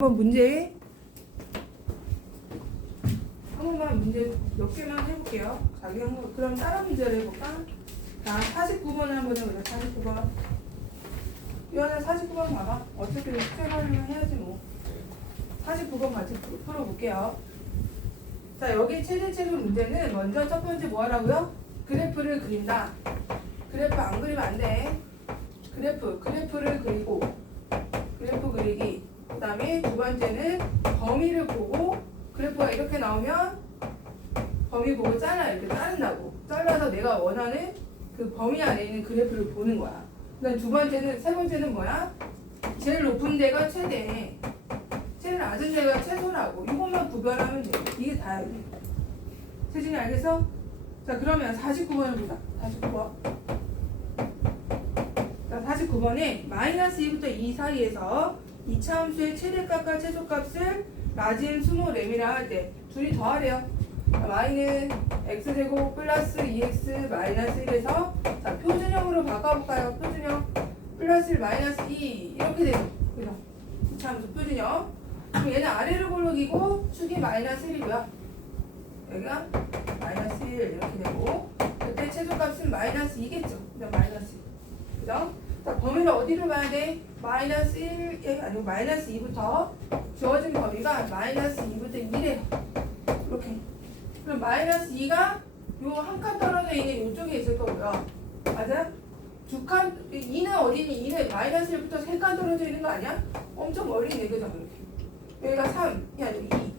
한번 문제 한 번만 문제 몇 개만 해볼게요. 자기 한 번, 그럼 다른 문제를 해볼까? 자, 49번 한번 해보자. 49번. 이거는 49번 봐봐. 어차피 숙제하려면 해야지 뭐. 49번 같이 풀- 풀어볼게요. 자, 여기 최대체로 문제는 먼저 첫 번째 뭐 하라고요? 그래프를 그린다. 그래프 안 그리면 안 돼. 그래프, 그래프를 그리고 그래프 그리기. 그 다음에 두 번째는 범위를 보고 그래프가 이렇게 나오면 범위 보고 잘라 이렇게 자른다고. 잘라서 내가 원하는 그 범위 안에 있는 그래프를 보는 거야. 그다음 두 번째는 세 번째는 뭐야? 제일 높은 데가 최대 제일 낮은 데가 최소라고. 이것만 구별하면 돼. 이게 다야 돼 세진이 알겠어? 자 그러면 49번을 보자. 49번. 자 49번에 마이너스 2부터 2 사이에서 이차 함수의 최대값과 최소값을 낮은 수모 램이라 할 때 둘이 더하래요. 자, y는 x제곱 플러스 2x 마이너스 1에서 자 표준형으로 바꿔볼까요? 표준형 플러스 1 마이너스 2 이렇게 되죠. 그죠? 이차 함수 표준형. 그럼 얘는 아래로 볼록이고 축이 마이너스 1이고요. 여기가 마이너스 1 이렇게 되고 그때 최소값은 마이너스 2겠죠. 그죠? 마이너스 2. 그죠? 자, 범위를 어디로 봐야 돼? 마이너스 1이 아니고 마이너스 2부터 주어진 범위가 마이너스 2부터 1이에요. 이렇게. 그럼 마이너스 2가 요 한 칸 떨어져 있는 이쪽에 있을 거고요. 맞아? 두 칸, 2는 어디니? 2는 마이너스 1부터 세 칸 떨어져 있는 거 아니야? 엄청 멀리 있네, 그죠? 이렇게. 여기가 3이 아니고 2.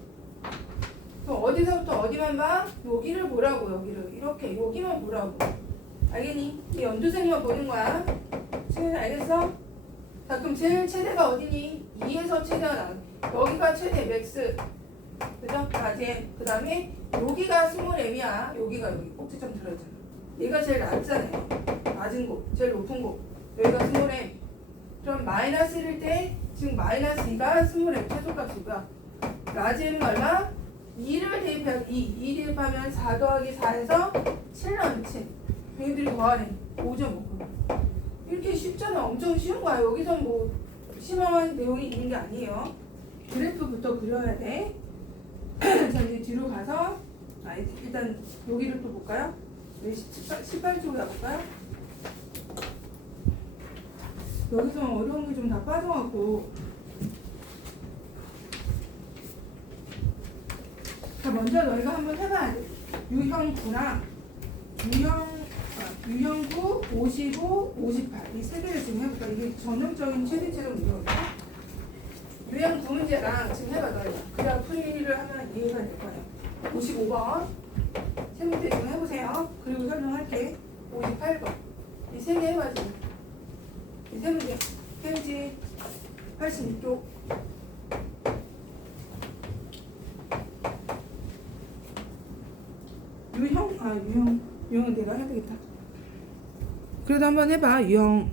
그럼 어디서부터 어디만 봐? 여기를 보라고, 여기를. 이렇게, 여기만 보라고. 알겠니? 이 연두색만 보는 거야. 지금 알겠어? 자 그럼 제일 최대가 어디니? 2에서 최대가 나 여기가 최대 맥스. 그죠? 가젠 그 다음에 여기가 스몰 m이야. 여기가 여기. 꼭지점 들어있잖아. 얘가 제일 낮잖아요. 낮은 곳 제일 높은 곳. 여기가 스몰 m. 그럼 마이너스 1일 때 지금 마이너스 2가 스몰 m 최소값이고요. 라지 m은 얼마? 2를 대입하면 2, 2 대입하면 4 더하기 4에서 7 나오면 7 얘들이 더하네. 5.5 이렇게 쉽잖아. 엄청 쉬운 거야. 여기서 뭐 심한 내용이 있는 게 아니에요. 그래프부터 그려야 돼. 자 이제 뒤로 가서 아, 일단 여기를 또 볼까요? 18, 18쪽에 가볼까요? 여기서 어려운 게 좀 다 빠져갖고 자 먼저 너희가 한번 해봐야 돼. 유형 9랑 유형 아, 유형구 55, 58. 이 세 개를 지금 해볼까? 이게 전형적인 최대체로 문제거든요. 유형 9 문제랑 지금 해봐, 너희가. 그래야 풀이를 하면 이해가 될 거예요. 55번. 세 문제 지금 해보세요. 그리고 설명할게. 58번. 이 세 개 해봐, 지금. 이세 문제. 페이지 82쪽. 유형, 아, 유형. 유형은 내가 해야 되겠다. 그래도 한번 해봐, 유형.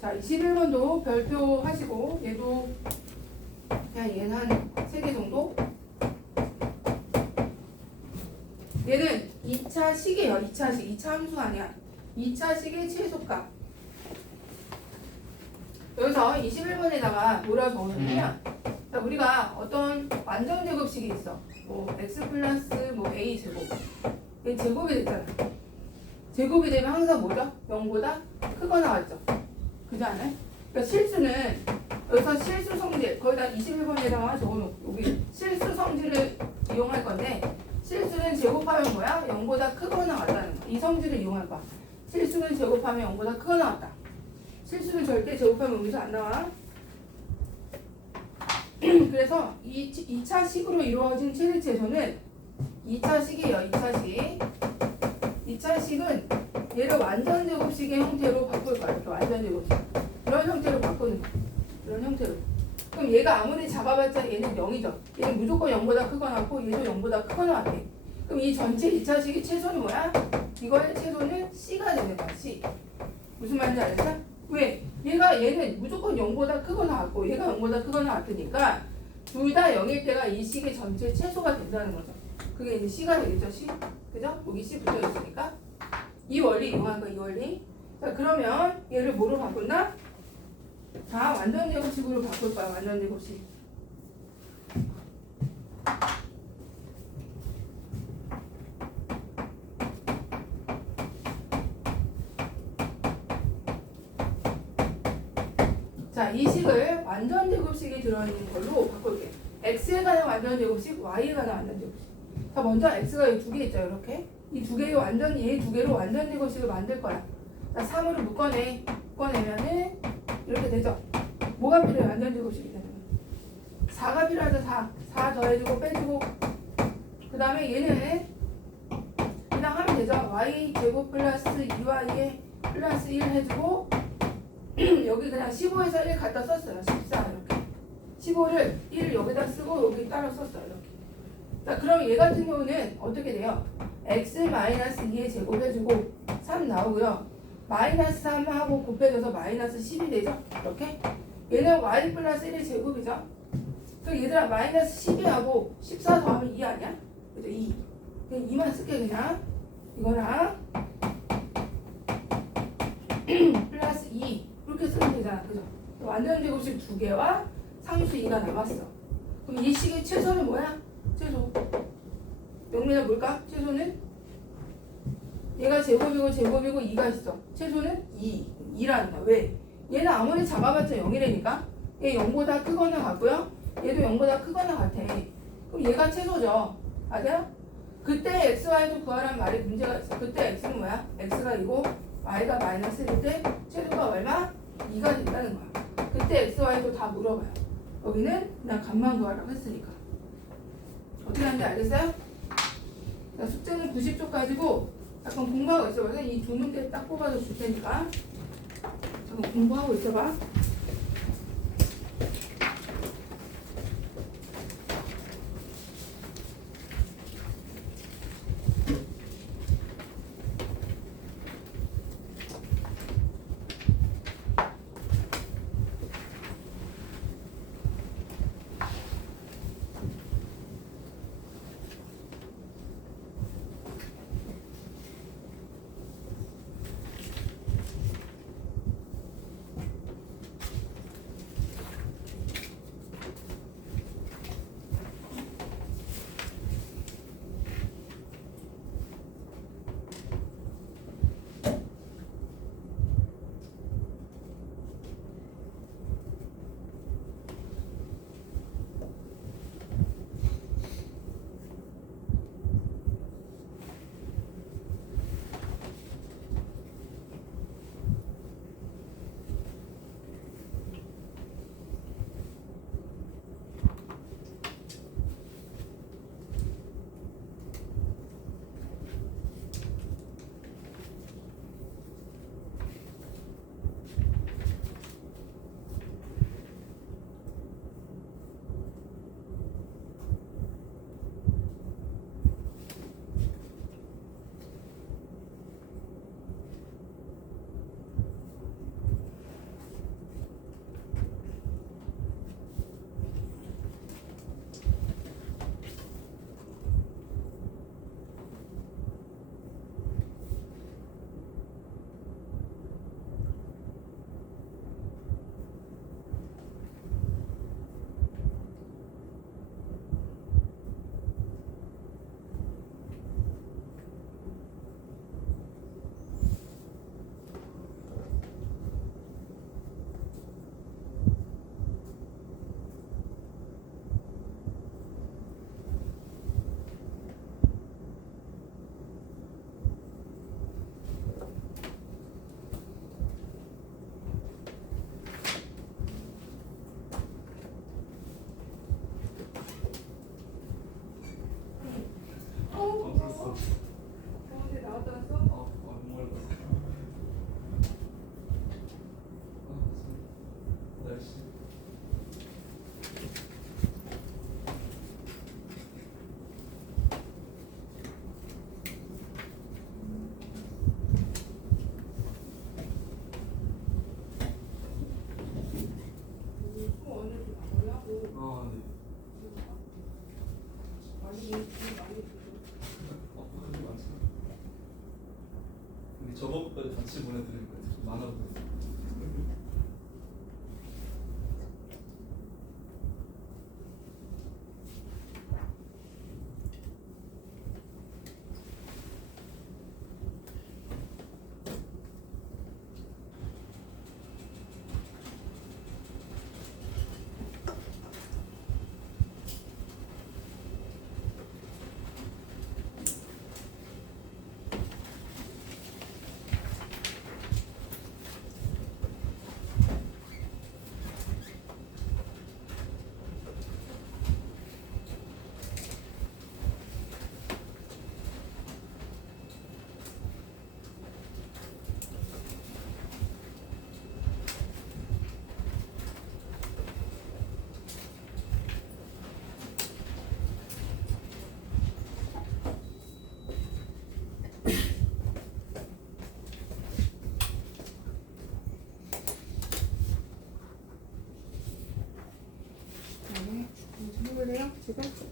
자, 21번도 별표 하시고, 얘도 그냥 얘는 한 3개 정도? 얘는 2차 식이에요, 2차 식. 2차 함수 아니야. 2차 식의 최소값. 여기서 21번에다가 뭐라고 적어놓냐면 자, 우리가 어떤 완전 제곱식이 있어. 뭐 x 플러스 뭐 a 제곱. 얘 제곱이 됐잖아. 제곱이 되면 항상 뭐죠? 0보다 크거나 같죠? 그지 않아요? 그러니까 실수는 여기서 실수 성질 거기다 21번에다가 적어놓고 여기 실수 성질을 이용할 건데 실수는 제곱하면 뭐야? 0보다 크거나 같다는 거. 이 성질을 이용할 거야. 실수는 제곱하면 0보다 크거나 같다. 실수는 절대 제곱하면 여기서 안 나와. 그래서 이 2차 식으로 이루어진 최대체소는 2차 식이에요. 2차 식. 2차 식은 얘를 완전 제곱식의 형태로 바꿀 거야. 이렇게 완전 제곱식. 이런 형태로 바꾸는 거야. 이런 형태로. 그럼 얘가 아무리 잡아봤자 얘는 0이죠. 얘는 무조건 0보다 크거나 같고 얘도 0보다 크거나 같아. 그럼 이 전체 2차 식의 최소는 뭐야? 이거의 최소는 C가 되는 거야. C. 무슨 말인지 알았어? 왜? 얘가 얘는 무조건 0보다 크거나 같고 얘가 0보다 크거나 같으니까 둘 다 0일 때가 이 식의 전체 최소가 된다는 거죠. 그게 이제 C가 되겠죠, C. 그죠? 여기 C 붙어 있으니까. 이 원리 이용한 거, 이 원리. 자, 그러면 얘를 뭐로 바꾼다? 자, 완전 제곱식으로 바꿀 거야, 완전 제곱식. 자, 이 식을 완전 제곱식이 들어있는 걸로 바꿀게. x에 관한 완전 제곱식, y에 관한 완전 제곱식. 자, 먼저 x가 여기 두개 있죠, 이렇게. 이 두 개의 완전, 얘 두 개로 완전 제곱식을 만들 거야. 자, 3으로 묶어내. 묶어내면은 이렇게 되죠. 뭐가 필요해, 완전 제곱식이 되면. 4가 필요하죠, 4. 4 더해주고 빼주고. 그 다음에 얘는 그냥 하면 되죠. y 제곱 플러스 2y에 플러스 1 해주고 여기 그냥 15에서 1 갖다 썼어요. 14 이렇게. 15를 1 여기다 쓰고 여기 따로 썼어요. 이렇게. 자, 그럼 얘 같은 경우는 어떻게 돼요? x 마이너스 2에 제곱해주고 3 나오고요. 마이너스 3하고 곱해줘서 마이너스 10이 되죠? 이렇게. 얘는 y 플러스 1의 제곱이죠? 그럼 얘들아 마이너스 12하고 14 더하면 2 아니야? 그죠? 2. 그냥 2만 쓸게 그냥. 이거랑 플러스 2 이렇게 되잖아. 그죠? 완전 제곱식 두 개와 상수 2가 남았어. 그럼 이 식의 최소는 뭐야? 최소. 영민아 뭘까? 최소는? 얘가 제곱이고 제곱이고 2가 있어. 최소는 2. 2라는 거야. 왜? 얘는 아무리 작아봤자 0이라니까. 얘 0보다 크거나 같고요. 얘도 0보다 크거나 같아. 그럼 얘가 최소죠. 맞아요? 그때 xy도 구하라는 말에 문제가 있어. 그때 x는 뭐야? x가 이고 y가 마이너스일 때 최소가 얼마? 2가 된다는 거야. 그때 x, y도 다 물어봐요. 여기는 그냥 값만 구하라고 했으니까. 어떻게 하는지 알겠어요? 자, 숙제는 90쪽 가지고 약간 공부하고 있어봐. 그래서 이두 문제 딱 뽑아서 줄 테니까. 잠깐 공부하고 있어봐. 저것까지 같이 보내드릴 거예요. 만화 보내. 네, 준비돼요 지금?